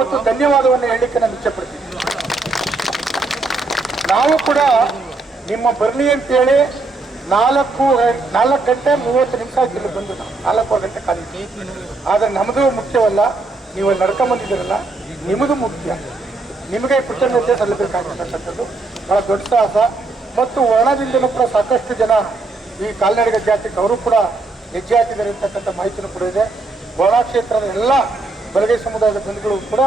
ಮತ್ತು ಧನ್ಯವಾದವನ್ನು ಹೇಳಲಿಕ್ಕೆ ನಾನು ಇಚ್ಛೆಪಡ್ತೀನಿ. ನಾವು ಕೂಡ ನಿಮ್ಮ ಬರಲಿ ಅಂತೇಳಿ 4 ಗಂಟೆ 30 ನಿಮಿಷ ಇಲ್ಲಿ ಬಂದು 4 ಗಂಟೆ ಖಾಲಿ. ಆದರೆ ನಮ್ಮದು ಮುಖ್ಯವಲ್ಲ, ನೀವು ನಡ್ಕೊಂಬಂದಿದ್ದೀರಲ್ಲ, ನಿಮ್ಮದು ಮುಖ್ಯ. ನಿಮಗೆ ಕೃತಜ್ಞತೆ ಸಲ್ಲಬೇಕಾಗಿರ್ತಕ್ಕಂಥದ್ದು ಬಹಳ ದೊಡ್ಡ ಸಾಹಸ. ಮತ್ತು ವರ್ಣದಿಂದಲೂ ಕೂಡ ಸಾಕಷ್ಟು ಜನ ಈ ಕಾಲ್ನಡಿಗೆ ಜಾತಿಗೆ ಅವರು ಕೂಡ ಹೆಜ್ಜೆ ಹಾಕಿದ್ದಾರೆ ಅಂತಕ್ಕಂಥ ಮಾಹಿತಿನೂ ಕೂಡ ಇದೆ. ವರ್ಣ ಕ್ಷೇತ್ರದ ಎಲ್ಲ ಬಲಗೈ ಸಮುದಾಯದ ಬಂಧುಗಳು ಕೂಡ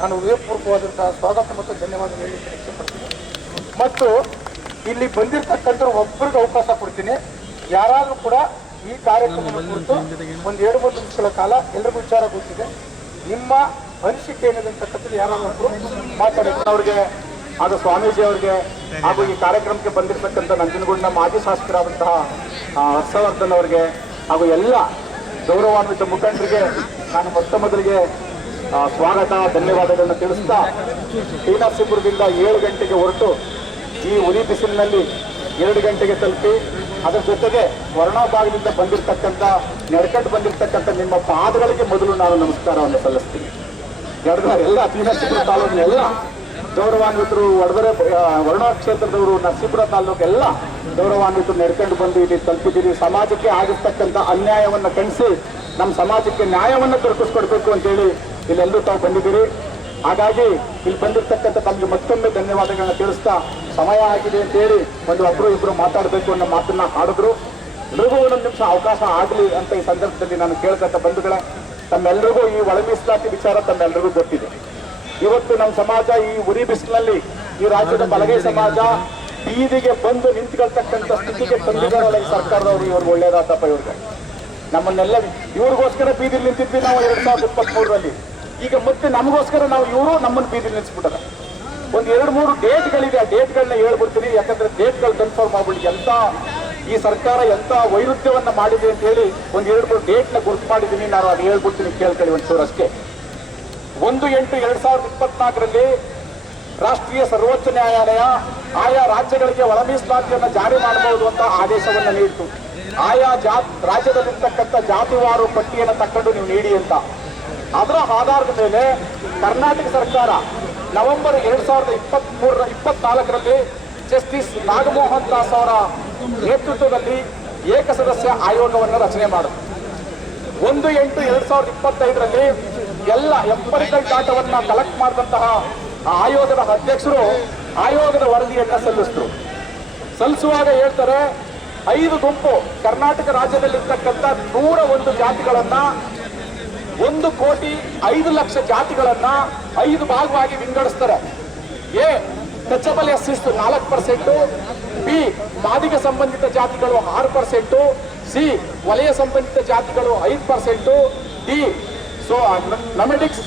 ನಾನು ಹೃದಯಪೂರ್ವಕವಾದಂತಹ ಸ್ವಾಗತ ಮತ್ತು ಧನ್ಯವಾದ ಹೇಳಲಿಕ್ಕೆ ಇಚ್ಛೆಪಡ್ತೀನಿ. ಮತ್ತು ಇಲ್ಲಿ ಬಂದಿರತಕ್ಕಂಥ ಒಬ್ಬರಿಗೆ ಅವಕಾಶ ಕೊಡ್ತೀನಿ. ಯಾರಾದರೂ ಕೂಡ ಈ ಕಾರ್ಯಕ್ರಮದ ಕುರಿತು ಒಂದು 2-3 ನಿಮಿಷಗಳ ಕಾಲ ಎಲ್ರಿಗೂ ವಿಚಾರ ಗೊತ್ತಿದೆ, ನಿಮ್ಮ ಅನಿಸಿಕೆ ಏನಿದೆ ಅಂತಕ್ಕಂಥದ್ದು ಯಾರಾದರೂ ಮಾತಾಡೋದು. ಅವ್ರಿಗೆ ಹಾಗೂ ಸ್ವಾಮೀಜಿ ಅವರಿಗೆ ಹಾಗೂ ಈ ಕಾರ್ಯಕ್ರಮಕ್ಕೆ ಬಂದಿರತಕ್ಕಂಥ ನಂಜನಗೂಡಿನ ಮಾಜಿ ಶಾಸಕರಾದಂತಹ ಹರ್ಷವರ್ಧನ್ ಅವರಿಗೆ ಹಾಗೂ ಎಲ್ಲ ಗೌರವಾನ್ವಿತ ಮುಖಂಡರಿಗೆ ನಾನು ಮೊದಲಿಗೆ ಸ್ವಾಗತ ಧನ್ಯವಾದಗಳನ್ನು ತಿಳಿಸ್ತಾ, ಟಿ ನರಸೀಪುರದಿಂದ 7 ಗಂಟೆಗೆ ಹೊರಟು ಈ ಉರಿ ಬಿಸಿಲಿನಲ್ಲಿ 2 ಗಂಟೆಗೆ ತಲುಪಿ ಅದರ ಜೊತೆಗೆ ವರ್ಣ ಭಾಗದಿಂದ ಬಂದಿರತಕ್ಕಂಥ ನಡ್ಕೊಂಡು ಬಂದಿರತಕ್ಕಂಥ ನಿಮ್ಮ ಪಾದಗಳಿಗೆ ಮೊದಲು ನಾನು ನಮಸ್ಕಾರವನ್ನು ಸಲ್ಲಿಸ್ತೀನಿ. ಎಲ್ಲ ಟಿ ನರಸೀಪುರ ತಾಲೂಕಿನ ಎಲ್ಲ ಗೌರವಾನ್ವಿತರು, ವಡದರೆ ವರ್ಣ ಕ್ಷೇತ್ರದವರು, ನರಸೀಪುರ ತಾಲೂಕು ಎಲ್ಲ ಗೌರವಾನ್ವಿತರು ನಡ್ಕೊಂಡು ಬಂದು ಇಲ್ಲಿ ತಲುಪಿದ್ದೀರಿ. ಸಮಾಜಕ್ಕೆ ಆಗಿರ್ತಕ್ಕಂಥ ಅನ್ಯಾಯವನ್ನು ಖಂಡಿಸಿ ನಮ್ಮ ಸಮಾಜಕ್ಕೆ ನ್ಯಾಯವನ್ನು ದೊರಕಿಸ್ಕೊಡ್ಬೇಕು ಅಂತೇಳಿ ಇಲ್ಲೆಲ್ಲರೂ ತಾವು ಬಂದಿದ್ದೀರಿ. ಹಾಗಾಗಿ ಇಲ್ಲಿ ಬಂದಿರತಕ್ಕಂಥ ತಮಗೆ ಮತ್ತೊಮ್ಮೆ ಧನ್ಯವಾದಗಳನ್ನ ತಿಳಿಸ್ತಾ, ಸಮಯ ಆಗಿದೆ ಅಂತೇಳಿ ಒಬ್ಬರು ಇಬ್ಬರು ಮಾತಾಡಬೇಕು ಅನ್ನೋ ಮಾತನ್ನ ಆಡಿದ್ರು. ಎಲ್ರಿಗೂ 1 ನಿಮಿಷ ಅವಕಾಶ ಆಗಲಿ ಅಂತ ಈ ಸಂದರ್ಭದಲ್ಲಿ ನಾನು ಕೇಳ್ತಕ್ಕ ಬಂಧುಗಳೇ, ತಮ್ಮೆಲ್ಲರಿಗೂ ಈ ಒಳ ಮೀಸಲಾತಿ ವಿಚಾರ ತಮ್ಮೆಲ್ಲರಿಗೂ ಗೊತ್ತಿದೆ. ಇವತ್ತು ನಮ್ಮ ಸಮಾಜ ಈ ಉರಿ ಬಿಸಿಲಿನಲ್ಲಿ ಈ ರಾಜ್ಯದ ಬಲಗೈ ಸಮಾಜ ಬೀದಿಗೆ ಬಂದು ನಿಂತ್ಕೊಳ್ತಕ್ಕಂಥ ಸ್ಥಿತಿಗೆ ತಂದಿದ್ದಾರಲ್ಲ ಈ ಸರ್ಕಾರದವರು. ಇವ್ರಿಗೆ ಒಳ್ಳೇದಾತಪ್ಪ. ಇವ್ರಿಗೆ ನಮ್ಮನ್ನೆಲ್ಲ ಇವ್ರಿಗೋಸ್ಕರ ಬೀದಿಲಿ ನಿಂತಿದ್ವಿ ನಾವು 2023ರಲ್ಲಿ. ಈಗ ಮತ್ತೆ ನಮಗೋಸ್ಕರ ಇವರು ನಮ್ಮನ್ನು ಬೀದಿಲಿ ನಿಲ್ಲಿಸ್ಬಿಟ್ಟಾರೆ. ಒಂದು 2-3 ಡೇಟ್ಗಳಿದೆ, ಆ ಡೇಟ್ಗಳನ್ನ ಹೇಳ್ಬಿಡ್ತೀನಿ. ಯಾಕಂದ್ರೆ ಡೇಟ್ಗಳು ಕನ್ಫರ್ಮ್ ಆಗ್ಬಿಡಿ ಎಂತ ಈ ಸರ್ಕಾರ ಎಂತ ವೈರುಧ್ಯವನ್ನ ಮಾಡಿದೆ ಅಂತ ಹೇಳಿ ಒಂದು 2-3 ಡೇಟ್ನ ಗುರುತು ಮಾಡಿದ್ದೀನಿ. ನಾನು ಅದು ಹೇಳ್ಬಿಡ್ತೀನಿ, ಕೇಳ್ಕೊಳ್ಳಿ ಒಂಚೂರು ಅಷ್ಟೇ. 1-8-2024ರಲ್ಲಿ ರಾಷ್ಟ್ರೀಯ ಸರ್ವೋಚ್ಚ ನ್ಯಾಯಾಲಯ ಆಯಾ ರಾಜ್ಯಗಳಿಗೆ ಒಳ ಮೀಸಲಾತಿಯನ್ನು ಜಾರಿ ಮಾಡಬಹುದು ಅಂತ ಆದೇಶವನ್ನು ನೀಡಿತು. ಆಯಾ ರಾಜ್ಯದಲ್ಲಿರ್ತಕ್ಕಂಥ ಜಾತಿವಾರು ಪಟ್ಟಿಯನ್ನು ತಕೊಂಡು ನೀವು ನೀಡಿ ಅಂತ. ಅದರ ಆಧಾರದ ಮೇಲೆ ಕರ್ನಾಟಕ ಸರ್ಕಾರ ನವೆಂಬರ್ 2024ರಲ್ಲಿ ಜಸ್ಟಿಸ್ ನಾಗಮೋಹನ್ ದಾಸ್ ಅವರ ನೇತೃತ್ವದಲ್ಲಿ ಏಕಸದಸ್ಯ ಆಯೋಗವನ್ನು ರಚನೆ ಮಾಡಿತು. 1-8-2025ರಲ್ಲಿ ಎಲ್ಲ ಎಂಪರಿಕಲ್ ಡಾಟಾವನ್ನು ಕಲೆಕ್ಟ್ ಮಾಡಿದಂತಹ ಆಯೋಗದ ಅಧ್ಯಕ್ಷರು ಆಯೋಗದ ವರದಿಯನ್ನು ಸಲ್ಲಿಸುವಾಗ ಹೇಳ್ತಾರೆ, 5 ಗುಂಪು ಕರ್ನಾಟಕ ರಾಜ್ಯದಲ್ಲಿರ್ತಕ್ಕಂಥ 101 ಜಾತಿಗಳನ್ನ 1,05,00,000 ಜಾತಿಗಳನ್ನ 5 ಭಾಗವಾಗಿ ವಿಂಗಡಿಸ್ತಾರೆ. ಎ ಟಚಬಲ್ ಎಸ್ಸಿಸ್ 4%, ಬಿ ಮಾದಿಗ ಸಂಬಂಧಿತ ಜಾತಿಗಳು 6%, ಸಿ ವಲಯ ಸಂಬಂಧಿತ ಜಾತಿಗಳು 5%, ಡಿ ನೊಮೆಡಿಕ್ಸ್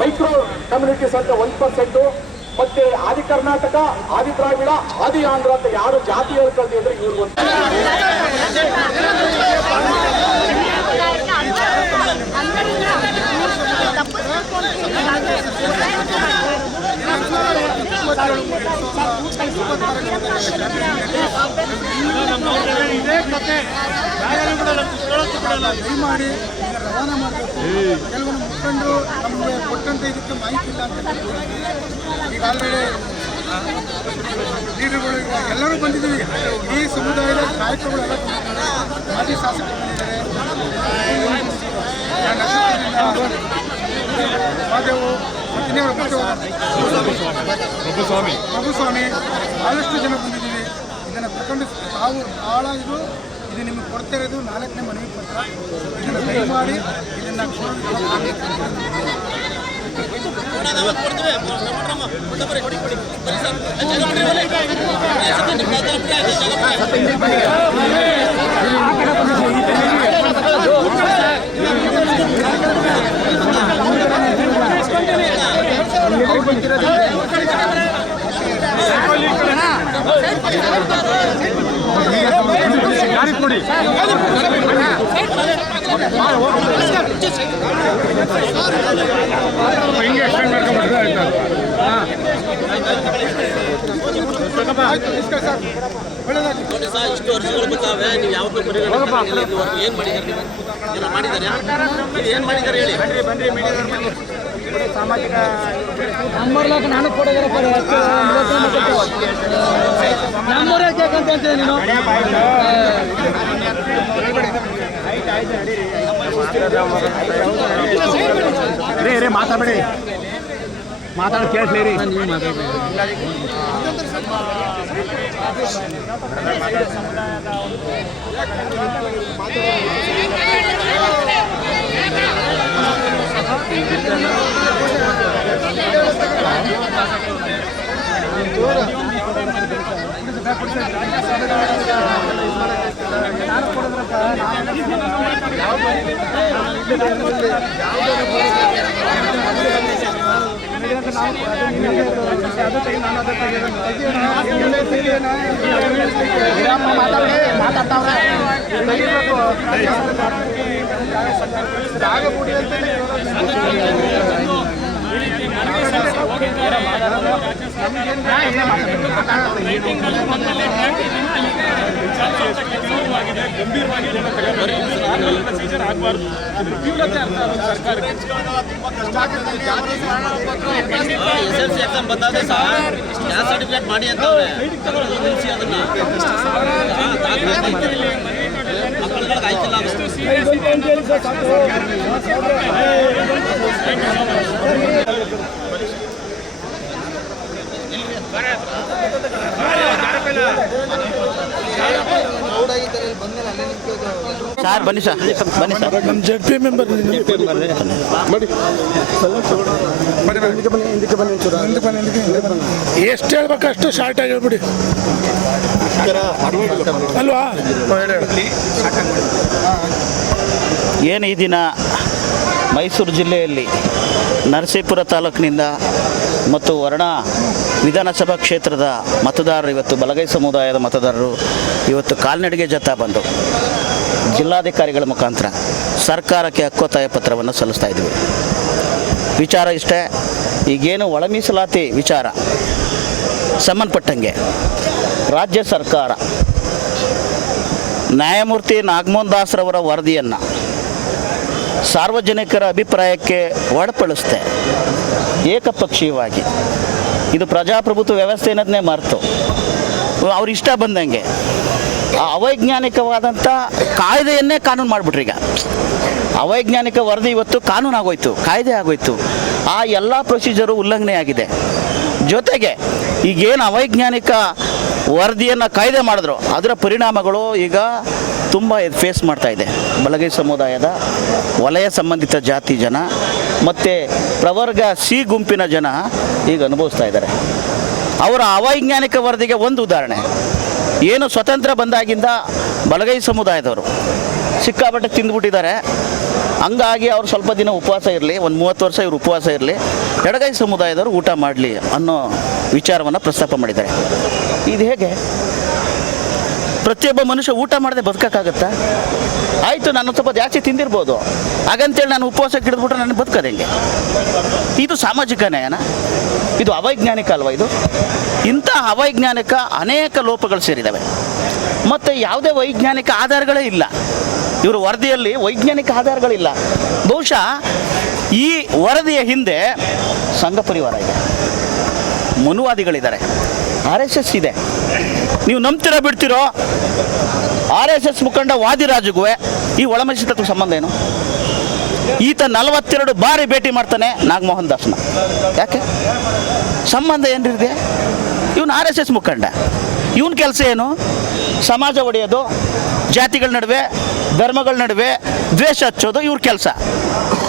ಮೈಕ್ರೋ ಕಮ್ಯುನಿಟೀಸ್ ಅಂತ 1%, ಮತ್ತೆ ಆದಿ ಕರ್ನಾಟಕ, ಆದಿ ದ್ರಾವಿಡ, ಆದಿ ಆಂಧ್ರ ಅಂತ ಯಾರು ಜಾತಿ ಹೇಳ್ಕೊಳ್ತಿದ್ರೆ ಇವ್ರಿಗೊಂದು ದಯಮಾಡಿ ರವಾನಾ ಮಾಡಬೇಕು. ಕೆಲವೊಂದು ಮುಖಂಡರು ನಮಗೆ ಕೊಟ್ಟಂತೆ ಇದಕ್ಕೆ ಮಾಹಿತಿ ಇಲ್ಲ ಅಂತ ಈಗ ಆಲ್ರೆಡಿ ಲೀಡರ್ಗಳು ಎಲ್ಲರೂ ಬಂದಿದ್ದೀವಿ. ಈ ಸಮುದಾಯದ ನಾಯಕರುಗಳೆಲ್ಲ ಮಾಜಿ ಶಾಸಕರು ಬಂದಿದ್ದಾರೆ. ಮಾದೇವು ಪ್ರಭುಸ್ವಾಮಿ ಬಹಳಷ್ಟು ಜನ ಬಂದಿದ್ದೀವಿ. ಇದನ್ನು ತಗೊಂಡು ತಾವು ಭಾಳ ಇದು ನಿಮಗೆ ಕೊಡ್ತಾ ಇರೋದು 4ನೇ ಮನವಿ ಪತ್ರ. ಇದನ್ನು ದಯಮಾಡಿ ಇದನ್ನು ಗಾಡಿ ಕೊಡಿ. ಹಿಂಗೆ ಎಕ್ಸ್ಟೆಂಡ್ ಮಾಡ್ಕೊಂಡ್ಬಿಟ್ರೆ ಆಯ್ತಾ? ಇಷ್ಟು ವರ್ಷಗಳು ಬರ್ತಾವೆ, ನೀವು ಯಾವತ್ತೂ ಏನ್ ಮಾಡಿದ್ದಾರೆ? ಏನ್ ಮಾಡಿದ್ದಾರೆ ಹೇಳಿ. ಸಾಮಾಜಿಕ ನಮ್ಮೂರ್ಲಾಕ ನಾನು ಕೊಡೋದಿಲ್ಲ ನಮ್ಮೂರೇ ಕೇಳ್ಕೊಂತ ಅಂತೀನಿ ನೀನು ರೇ ಮಾತಾಡಬೇಡಿ ಮಾತಾಡಿ ಕೇಳಿಸ್ಲಿ ರೀ ನೀವು ಮಾತಾಡ್ಬೇಕು SLC ಎಕ್ಸಾಮ್ ಬಂದಾಗ ಸರ್ ಕ್ಯಾಸ್ಟ್ ಸರ್ಟಿಫಿಕೇಟ್ ಮಾಡಿ ಅಂತವ್ರೆ ನಿಲ್ಲಿಸಿ ಅದನ್ನ ಮಕ್ಕಳುಗಳಿಗೆ ಆಯ್ತಿಲ್ಲ ಸರ್ ಬನ್ನಿ ಸರ್ ಬನ್ನಿ ಸರ್ ನಮ್ಮ ಜೆಡ್ ಪಿ ಮೆಂಬರ್ ಎಷ್ಟು ಹೇಳ್ಬೇಕು ಅಷ್ಟು ಶಾರ್ಟ್ ಆಗಿ ಹೇಳ್ಬಿಡಿ ಅಲ್ವಾ ಏನು ಈ ದಿನ ಮೈಸೂರು ಜಿಲ್ಲೆಯಲ್ಲಿ ನರಸೀಪುರ ತಾಲೂಕಿನಿಂದ ಮತ್ತು ವರ್ಣ ವಿಧಾನಸಭಾ ಕ್ಷೇತ್ರದ ಮತದಾರರು ಇವತ್ತು ಬಲಗೈ ಸಮುದಾಯದ ಮತದಾರರು ಇವತ್ತು ಕಾಲ್ನಡಿಗೆ ಜೊತೆ ಬಂದು ಜಿಲ್ಲಾಧಿಕಾರಿಗಳ ಮುಖಾಂತರ ಸರ್ಕಾರಕ್ಕೆ ಹಕ್ಕೊತ್ತಾಯ ಪತ್ರವನ್ನು ಸಲ್ಲಿಸ್ತಾ ಇದ್ದೀವಿ. ವಿಚಾರ ಇಷ್ಟೇ, ಈಗೇನು ಒಳ ಮೀಸಲಾತಿ ವಿಚಾರ ಸಂಬಂಧಪಟ್ಟಂಗೆ ರಾಜ್ಯ ಸರ್ಕಾರ ನ್ಯಾಯಮೂರ್ತಿ ನಾಗಮೋಹನ್ ದಾಸ್ರವರ ವರದಿಯನ್ನು ಸಾರ್ವಜನಿಕರ ಅಭಿಪ್ರಾಯಕ್ಕೆ ಒಳಪಡಿಸ್ತೆ ಏಕಪಕ್ಷೀಯವಾಗಿ ಇದು ಪ್ರಜಾಪ್ರಭುತ್ವ ವ್ಯವಸ್ಥೆ ಅನ್ನೋದನ್ನೇ ಮರೆತು ಅವ್ರು ಇಷ್ಟ ಬಂದಂಗೆ ಆ ಅವೈಜ್ಞಾನಿಕವಾದಂಥ ಕಾಯ್ದೆಯನ್ನೇ ಕಾನೂನು ಮಾಡಿಬಿಟ್ರಿ. ಈಗ ಅವೈಜ್ಞಾನಿಕ ವರದಿ ಇವತ್ತು ಕಾನೂನು ಆಗೋಯ್ತು, ಕಾಯ್ದೆ ಆಗೋಯ್ತು. ಆ ಎಲ್ಲ ಪ್ರೊಸೀಜರು ಉಲ್ಲಂಘನೆ ಆಗಿದೆ. ಜೊತೆಗೆ ಈಗೇನು ಅವೈಜ್ಞಾನಿಕ ವರದಿಯನ್ನು ಕಾಯ್ದೆ ಮಾಡಿದ್ರು ಅದರ ಪರಿಣಾಮಗಳು ಈಗ ತುಂಬ ಫೇಸ್ ಮಾಡ್ತಾ ಇದೆ. ಬಲಗೈ ಸಮುದಾಯದ ವಲಯ ಸಂಬಂಧಿತ ಜಾತಿ ಜನ ಮತ್ತು ಪ್ರವರ್ಗ ಸಿ ಗುಂಪಿನ ಜನ ಈಗ ಅನುಭವಿಸ್ತಾ ಇದ್ದಾರೆ. ಅವರ ಅವೈಜ್ಞಾನಿಕ ವರದಿಗೆ ಒಂದು ಉದಾಹರಣೆ, ಏನು ಸ್ವತಂತ್ರ ಬಂದಾಗಿಂದ ಬಲಗೈ ಸಮುದಾಯದವರು ಸಿಕ್ಕಾಪಟ್ಟೆ ತಿಂದುಬಿಟ್ಟಿದ್ದಾರೆ. ಹಂಗಾಗಿ ಅವ್ರು ಸ್ವಲ್ಪ ದಿನ ಉಪವಾಸ ಇರಲಿ, ಒಂದು 30 ವರ್ಷ ಇವರು ಉಪವಾಸ ಇರಲಿ, ಎಡಗೈ ಸಮುದಾಯದವರು ಊಟ ಮಾಡಲಿ ಅನ್ನೋ ವಿಚಾರವನ್ನು ಪ್ರಸ್ತಾಪ ಮಾಡಿದ್ದಾರೆ. ಇದು ಹೇಗೆ? ಪ್ರತಿಯೊಬ್ಬ ಮನುಷ್ಯ ಊಟ ಮಾಡದೆ ಬದುಕೋಕ್ಕಾಗತ್ತಾ? ಆಯಿತು, ನಾನು ಸ್ವಲ್ಪ ಜಾಸ್ತಿ ತಿಂದಿರ್ಬೋದು, ಹಾಗಂತೇಳಿ ನಾನು ಉಪವಾಸಕ್ಕೆ ಹಿಡಿದ್ಬಿಟ್ರೆ ನನಗೆ ಬದುಕೋದು ಹೆಂಗೆ? ಇದು ಸಾಮಾಜಿಕ ನ್ಯಾಯನ? ಇದು ಅವೈಜ್ಞಾನಿಕ ಅಲ್ವಾ? ಇದು ಇಂಥ ಅವೈಜ್ಞಾನಿಕ ಅನೇಕ ಲೋಪಗಳು ಸೇರಿದ್ದಾವೆ. ಮತ್ತು ಯಾವುದೇ ವೈಜ್ಞಾನಿಕ ಆಧಾರಗಳೇ ಇಲ್ಲ. ಇವರು ವರದಿಯಲ್ಲಿ ವೈಜ್ಞಾನಿಕ ಆಧಾರಗಳಿಲ್ಲ. ಬಹುಶಃ ಈ ವರದಿಯ ಹಿಂದೆ ಸಂಘ ಪರಿವಾರ ಇದೆ, ಮನುವಾದಿಗಳಿದ್ದಾರೆ, RSS ಇದೆ. ನೀವು ನಂಬ್ತಿರೋ ಬಿಡ್ತಿರೋ, RSS ಮುಖಂಡ ವಾದಿರಾಜುಗೂ ಈ ಒಳಮೀಸಲಾತಿಗೆ ಸಂಬಂಧ ಏನು? ಈತ 42 ಬಾರಿ ಭೇಟಿ ಮಾಡ್ತಾನೆ ನಾಗಮೋಹನ್ ದಾಸ್ನ. ಯಾಕೆ ಸಂಬಂಧ ಏನಿದೆ? ಇವನು RSS ಮುಖಂಡ. ಇವನ ಕೆಲಸ ಏನು? ಸಮಾಜ ಒಡೆಯೋದು, ಜಾತಿಗಳ ನಡುವೆ ಧರ್ಮಗಳ ನಡುವೆ ದ್ವೇಷ ಹಚ್ಚೋದು ಇವ್ರ ಕೆಲಸ.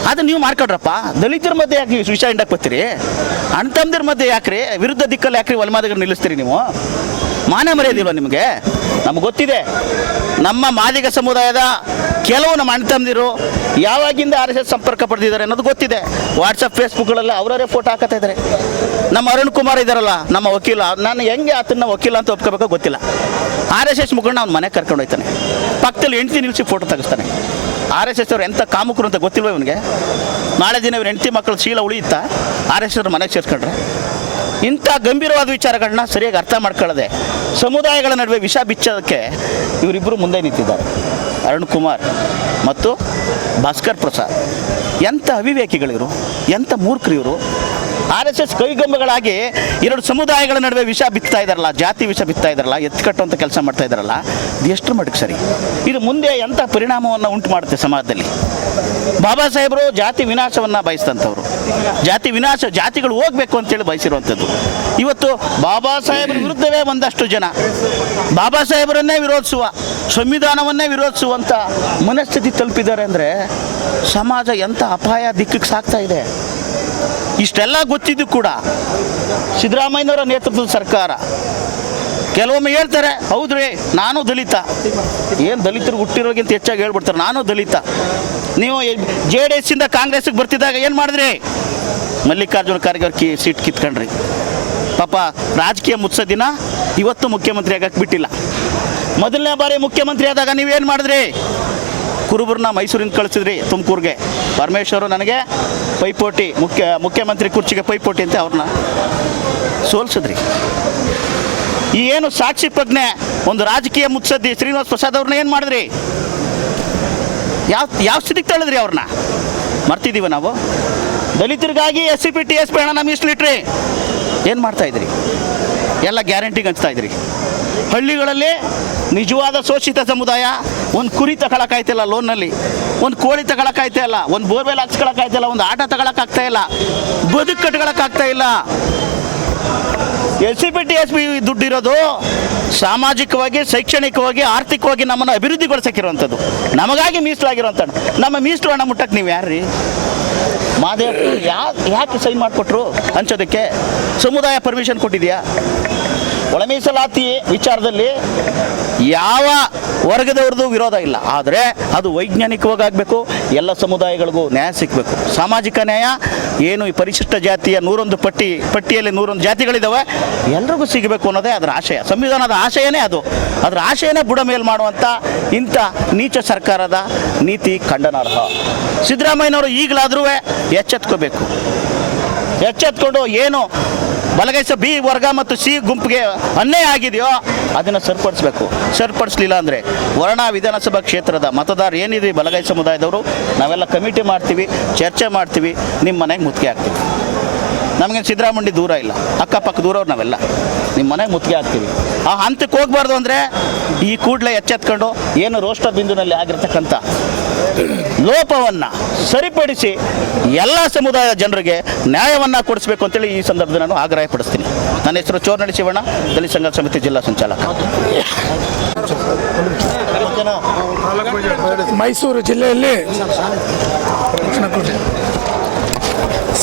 ಅದು ನೀವು ಮಾಡ್ಕೊಡ್ರಪ್ಪ. ದಲಿತರ ಮಧ್ಯೆ ಯಾಕೆ ವಿಷಯ ಹಿಂಡಕ್ಕೆ ಬರ್ತೀರಿ? ಅಣ್ಣ ತಮ್ಮದಿರ ಮಧ್ಯೆ ಯಾಕ್ರಿ ವಿರುದ್ಧ ದಿಕ್ಕಲ್ಲಿ ಯಾಕ್ರಿ ಒಲಮಾದಿಗರು ನಿಲ್ಲಿಸ್ತೀರಿ? ನೀವು ಮಾನ ಮರ್ಯಾದಿಲ್ವ ನಿಮಗೆ? ನಮ್ಗೆ ಗೊತ್ತಿದೆ, ನಮ್ಮ ಮಾದಿಗ ಸಮುದಾಯದ ಕೆಲವು ನಮ್ಮ ಅಣ್ಣ ತಮ್ಮದಿರು ಯಾವಾಗಿಂದ RSS ಸಂಪರ್ಕ ಪಡೆದಿದ್ದಾರೆ ಅನ್ನೋದು ಗೊತ್ತಿದೆ. ವಾಟ್ಸಪ್ ಫೇಸ್ಬುಕ್ಗಳೆಲ್ಲ ಅವರವರೇ ಫೋಟೋ ಹಾಕತ್ತಾ ಇದ್ದಾರೆ. ನಮ್ಮ ಅರುಣ್ ಕುಮಾರ್ ಇದ್ದಾರಲ್ಲ, ನಮ್ಮ ವಕೀಲ, ನಾನು ಹೆಂಗೆ ಆತನ ವಕೀಲ ಅಂತ ಒಪ್ಕೋಬೇಕೋ ಗೊತ್ತಿಲ್ಲ. RSS ಮುಖಂಡ ಅವ್ನ ಮನೆಗೆ ಕರ್ಕೊಂಡು ಹೋಗ್ತಾನೆ, ಪಕ್ಕದಲ್ಲಿ ಹೆಂಡತಿ ನಿಲ್ಲಿಸಿ ಫೋಟೋ ತೆಗಿಸ್ತಾನೆ. RSS ಅವ್ರು ಎಂಥ ಕಾಮುಕರು ಅಂತ ಗೊತ್ತಿಲ್ವ ಇವನಿಗೆ? ನಾಳೆ ದಿನ ಇವ್ರ ಹೆಂಡತಿ ಮಕ್ಕಳು ಶೀಲ ಉಳಿಯುತ್ತಾ RSS ಅವ್ರ ಮನೆಗೆ ಸೇರ್ಕೊಂಡ್ರೆ? ಇಂಥ ಗಂಭೀರವಾದ ವಿಚಾರಗಳನ್ನ ಸರಿಯಾಗಿ ಅರ್ಥ ಮಾಡ್ಕೊಳ್ಳದೆ ಸಮುದಾಯಗಳ ನಡುವೆ ವಿಷ ಬಿಚ್ಚೋದಕ್ಕೆ ಇವರಿಬ್ಬರು ಮುಂದೆ ನಿಂತಿದ್ದಾರೆ. ಅರುಣ್ ಕುಮಾರ್ ಮತ್ತು ಭಾಸ್ಕರ್ ಪ್ರಸಾದ್. ಎಂಥ ಅವಿವೇಕಿಗಳಿವರು, ಎಂಥ ಮೂರ್ಖರು ಇವರು. RSS ಕೈಗೊಂಬೆಗಳಾಗಿ ಎರಡು ಸಮುದಾಯಗಳ ನಡುವೆ ವಿಷ ಬಿತ್ತಾ ಇದ್ದಾರಲ್ಲ, ಜಾತಿ ವಿಷ ಬಿತ್ತಾ ಇದ್ದಾರಲ್ಲ, ಎತ್ತಿಕಟ್ಟುವಂಥ ಕೆಲಸ ಮಾಡ್ತಾ ಇದ್ದಾರಲ್ಲ, ಇದು ಎಷ್ಟರ ಮಟ್ಟಿಗೆ ಸರಿ? ಇದು ಮುಂದೆ ಎಂಥ ಪರಿಣಾಮವನ್ನು ಉಂಟು ಮಾಡುತ್ತೆ ಸಮಾಜದಲ್ಲಿ? ಬಾಬಾ ಸಾಹೇಬರು ಜಾತಿ ವಿನಾಶವನ್ನು ಬಯಸಿದಂಥವ್ರು, ಜಾತಿ ವಿನಾಶ, ಜಾತಿಗಳು ಹೋಗಬೇಕು ಅಂತೇಳಿ ಬಯಸಿರುವಂಥದ್ದು. ಇವತ್ತು ಬಾಬಾ ಸಾಹೇಬರ ವಿರುದ್ಧವೇ ಒಂದಷ್ಟು ಜನ ಬಾಬಾ ಸಾಹೇಬರನ್ನೇ ವಿರೋಧಿಸುವ, ಸಂವಿಧಾನವನ್ನೇ ವಿರೋಧಿಸುವಂಥ ಮನಸ್ಥಿತಿ ತಲುಪಿದ್ದಾರೆ ಅಂದರೆ ಸಮಾಜ ಎಂಥ ಅಪಾಯ ದಿಕ್ಕಿಗೆ ಸಾಗ್ತಾ ಇದೆ. ಇಷ್ಟೆಲ್ಲ ಗೊತ್ತಿದ್ದು ಕೂಡ ಸಿದ್ದರಾಮಯ್ಯನವರ ನೇತೃತ್ವದ ಸರ್ಕಾರ ಕೆಲವೊಮ್ಮೆ ಹೇಳ್ತಾರೆ, ಹೌದ್ರಿ ನಾನು ದಲಿತ. ಏನು ದಲಿತರು ಹುಟ್ಟಿರೋಗಿಂತ ಹೆಚ್ಚಾಗಿ ಹೇಳ್ಬಿಡ್ತಾರೆ, ನಾನು ದಲಿತ. ನೀವು JDS ಇಂದ ಕಾಂಗ್ರೆಸ್ಗೆ ಬರ್ತಿದ್ದಾಗ ಏನು ಮಾಡಿದ್ರಿ? ಮಲ್ಲಿಕಾರ್ಜುನ ಖರ್ಗೆ ಅವ್ರ ಸೀಟ್ ಕಿತ್ಕೊಂಡ್ರಿ. ಪಾಪ ರಾಜಕೀಯ ಮುತ್ಸದಿನ ಇವತ್ತು ಮುಖ್ಯಮಂತ್ರಿ ಆಗಕ್ಕೆ ಬಿಟ್ಟಿಲ್ಲ. ಮೊದಲನೇ ಬಾರಿ ಮುಖ್ಯಮಂತ್ರಿ ಆದಾಗ ನೀವೇನು ಮಾಡಿದ್ರಿ? ಕುರುಬರನ್ನ ಮೈಸೂರಿಂದ ಕಳಿಸಿದ್ರಿ ತುಮಕೂರಿಗೆ. ಪರಮೇಶ್ವರು ನನಗೆ ಪೈಪೋಟಿ, ಮುಖ್ಯಮಂತ್ರಿ ಕುರ್ಚಿಗೆ ಪೈಪೋಟಿ ಅಂತ ಅವ್ರನ್ನ ಸೋಲ್ಸಿದ್ರಿ. ಈ ಏನು ಸಾಕ್ಷಿ ಪ್ರಜ್ಞೆ, ಒಂದು ರಾಜಕೀಯ ಮುತ್ಸದ್ದಿ ಶ್ರೀನಿವಾಸ್ ಪ್ರಸಾದ್ ಅವ್ರನ್ನ ಏನು ಮಾಡಿದ್ರಿ? ಯಾವ ಸ್ಥಿತಿಗೆ ತಳ್ಳಿದ್ರಿ ಅವ್ರನ್ನ? ಮರ್ತಿದ್ದೀವಿ ನಾವು. ದಲಿತರಿಗಾಗಿ SCP TSP ಹಣನ ಮೀಸಲಿಟ್ರಿ. ಏನು ಮಾಡ್ತಾಯಿದ್ರಿ? ಎಲ್ಲ ಗ್ಯಾರಂಟಿಗೆ ಹಂಚ್ತಾ ಇದ್ರಿ. ಹಳ್ಳಿಗಳಲ್ಲಿ ನಿಜವಾದ ಶೋಷಿತ ಸಮುದಾಯ ಒಂದು ಕುರಿ ತಗೊಳಕ್ಕಾಯ್ತಿಲ್ಲ ಲೋನ್ನಲ್ಲಿ, ಒಂದು ಕೋಳಿ ತಗೊಳಕ್ಕಾಯ್ತಾ ಇಲ್ಲ, ಒಂದು ಬೋರ್ವೆಲ್ ಹಾಕ್ಸ್ಕೊಳಕ್ಕಾಯ್ತಾ ಇಲ್ಲ, ಒಂದು ಆಟ ತಗೊಳಕ್ಕಾಗ್ತಾ ಇಲ್ಲ, ಬದುಕು ಕಟ್ಕೊಳಕ್ಕಾಗ್ತಾ ಇಲ್ಲ. SCP TSP ದುಡ್ಡಿರೋದು ಸಾಮಾಜಿಕವಾಗಿ, ಶೈಕ್ಷಣಿಕವಾಗಿ, ಆರ್ಥಿಕವಾಗಿ ನಮ್ಮನ್ನು ಅಭಿವೃದ್ಧಿಗೊಳಿಸಕ್ಕಿರುವಂಥದ್ದು, ನಮಗಾಗಿ ಮೀಸಲಾಗಿರುವಂಥದ್ದು. ನಮ್ಮ ಮೀಸಲು ಹಣ ಮುಟ್ಟಕ್ಕೆ ನೀವು ಯಾರ್ರೀ? ಮಾದೇವ್ ಯಾಕೆ ಸೈನ್ ಮಾಡಿಕೊಟ್ರು ಹಂಚೋದಕ್ಕೆ? ಸಮುದಾಯ ಪರ್ಮಿಷನ್ ಕೊಟ್ಟಿದೆಯಾ? ಒಳ ಮೀಸಲಾತಿ ವಿಚಾರದಲ್ಲಿ ಯಾವ ವರ್ಗದವ್ರದ್ದು ವಿರೋಧ ಇಲ್ಲ, ಆದರೆ ಅದು ವೈಜ್ಞಾನಿಕವಾಗಿ ಆಗಬೇಕು, ಎಲ್ಲ ಸಮುದಾಯಗಳಿಗೂ ನ್ಯಾಯ ಸಿಗಬೇಕು. ಸಾಮಾಜಿಕ ನ್ಯಾಯ ಏನು ಈ ಪರಿಶಿಷ್ಟ ಜಾತಿಯ 101 ಪಟ್ಟಿಯಲ್ಲಿ 101 ಜಾತಿಗಳಿದ್ದಾವೆ, ಎಲ್ರಿಗೂ ಸಿಗಬೇಕು ಅನ್ನೋದೇ ಅದರ ಆಶಯ. ಸಂವಿಧಾನದ ಆಶಯನೇ ಅದು. ಅದರ ಆಶಯನೇ ಬುಡ ಮೇಲ್ ಮಾಡುವಂಥ ಇಂಥ ನೀಚ ಸರ್ಕಾರದ ನೀತಿ ಖಂಡನಾರ್ಹ. ಸಿದ್ದರಾಮಯ್ಯನವರು ಈಗಲಾದರೂ ಎಚ್ಚೆತ್ಕೋಬೇಕು. ಎಚ್ಚೆತ್ಕೊಂಡು ಏನು ಬಲಗೈಸ B ವರ್ಗ ಮತ್ತು C ಗುಂಪಿಗೆ ಅನ್ಯಾಯ ಆಗಿದೆಯೋ ಅದನ್ನು ಸರಿಪಡಿಸ್ಬೇಕು. ಸರಿಪಡಿಸ್ಲಿಲ್ಲ ಅಂದರೆ ವರ್ಣ ವಿಧಾನಸಭಾ ಕ್ಷೇತ್ರದ ಮತದಾರ ಏನಿದೆ ಬಲಗೈ ಸಮುದಾಯದವರು, ನಾವೆಲ್ಲ ಕಮಿಟಿ ಮಾಡ್ತೀವಿ, ಚರ್ಚೆ ಮಾಡ್ತೀವಿ, ನಿಮ್ಮ ಮನೆಗೆ ಮುತ್ತಿಗೆ ಹಾಕ್ತೀವಿ. ನಮಗೆ ಸಿದ್ದರಾಮಯ್ಯ ದೂರ ಇಲ್ಲ, ಅಕ್ಕಪಕ್ಕ ದೂರವ್ರು ನಾವೆಲ್ಲ ನಿಮ್ಮ ಮನೆಗೆ ಮುತ್ತಿಗೆ ಹಾಕ್ತೀವಿ. ಆ ಹಂತಕ್ಕೆ ಹೋಗ್ಬಾರ್ದು ಅಂದರೆ ಈ ಕೂಡಲೇ ಎಚ್ಚೆತ್ಕೊಂಡು ಏನು ರೋಷ್ಟ ಬಿಂದುನಲ್ಲಿ ಆಗಿರ್ತಕ್ಕಂಥ ಲೋಪವನ್ನು ಸರಿಪಡಿಸಿ ಎಲ್ಲ ಸಮುದಾಯ ಜನರಿಗೆ ನ್ಯಾಯವನ್ನು ಕೊಡಿಸಬೇಕು ಅಂತೇಳಿ ಈ ಸಂದರ್ಭದಲ್ಲಿ ನಾನು ಆಗ್ರಹಪಡಿಸ್ತೀನಿ. ನನ್ನ ಹೆಸರು ಚೋರ್ನಳ್ಳಿ ಶಿವಣ್ಣ, ದಲಿತ ಸಂಘರ್ಷ ಸಮಿತಿ ಜಿಲ್ಲಾ ಸಂಚಾಲಕ. ಮೈಸೂರು ಜಿಲ್ಲೆಯಲ್ಲಿ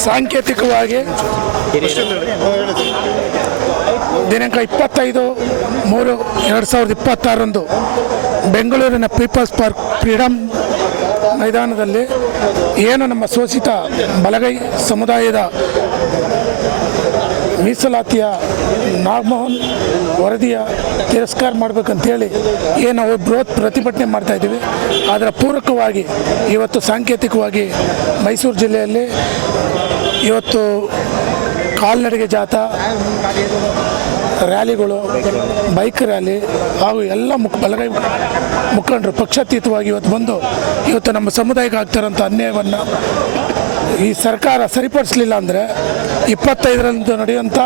ಸಾಂಕೇತಿಕವಾಗಿ ದಿನಾಂಕ 25/3/2026 ಬೆಂಗಳೂರಿನ ಪೀಪಲ್ಸ್ ಪಾರ್ಕ್ ಫ್ರೀಡಮ್ ಮೈದಾನದಲ್ಲಿ ಏನು ನಮ್ಮ ಶೋಷಿತ ಬಲಗೈ ಸಮುದಾಯದ ಮೀಸಲಾತಿಯ ನಾಗಮೋಹನ್ ವರದಿಯ ತಿರಸ್ಕಾರ ಮಾಡಬೇಕಂತೇಳಿ ಏನು ನಾವು ಬೃಹತ್ ಪ್ರತಿಭಟನೆ ಮಾಡ್ತಾಯಿದ್ದೀವಿ. ಅದರ ಪೂರಕವಾಗಿ ಇವತ್ತು ಸಾಂಕೇತಿಕವಾಗಿ ಮೈಸೂರು ಜಿಲ್ಲೆಯಲ್ಲಿ ಇವತ್ತು ಕಾಲ್ನಡಿಗೆ ಜಾಥಾ, ರ್ಯಾಲಿಗಳು, ಬೈಕ್ ರ್ಯಾಲಿ ಹಾಗೂ ಎಲ್ಲ ಬಲಗೈ ಮುಖಂಡರು ಪಕ್ಷಾತೀತವಾಗಿ ಇವತ್ತು ಬಂದು ಇವತ್ತು ನಮ್ಮ ಸಮುದಾಯಕ್ಕೆ ಆಗ್ತಿರೋಂಥ ಅನ್ಯಾಯವನ್ನು ಈ ಸರ್ಕಾರ ಸರಿಪಡಿಸಲಿಲ್ಲ ಅಂದರೆ 25ರಂದು ನಡೆಯುವಂಥ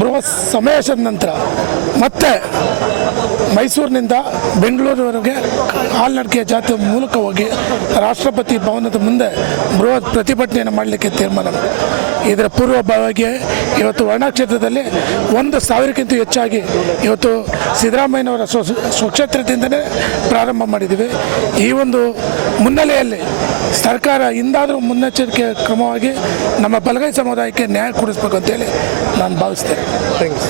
ಬೃಹತ್ ಸಮಾವೇಶದ ನಂತರ ಮತ್ತೆ ಮೈಸೂರಿನಿಂದ ಬೆಂಗಳೂರಿನವರೆಗೆ ಕಾಲ್ನಡಿಗೆ ಜಾತಿ ಮೂಲಕ ಹೋಗಿ ರಾಷ್ಟ್ರಪತಿ ಭವನದ ಮುಂದೆ ಬೃಹತ್ ಪ್ರತಿಭಟನೆಯನ್ನು ಮಾಡಲಿಕ್ಕೆ ತೀರ್ಮಾನ. ಇದರ ಪೂರ್ವಭಾವಿಯಾಗಿ ಇವತ್ತು ವರ್ಣ ಕ್ಷೇತ್ರದಲ್ಲಿ 1,000ಕ್ಕಿಂತ ಹೆಚ್ಚಾಗಿ ಇವತ್ತು ಸಿದ್ದರಾಮಯ್ಯನವರ ಸ್ವಕ್ಷೇತ್ರದಿಂದಲೇ ಪ್ರಾರಂಭ ಮಾಡಿದ್ದೀವಿ. ಈ ಒಂದು ಮುನ್ನೆಲೆಯಲ್ಲಿ ಸರ್ಕಾರ ಇಂದಾದರೂ ಮುನ್ನೆಚ್ಚರಿಕೆ ಕ್ರಮವಾಗಿ ನಮ್ಮ ಬಲಗೈ ಸಮುದಾಯಕ್ಕೆ ನ್ಯಾಯ ಕೊಡಿಸ್ಬೇಕು ಅಂತೇಳಿ ನಾನು ಭಾವಿಸ್ತೇನೆ. ಥ್ಯಾಂಕ್ಸ್.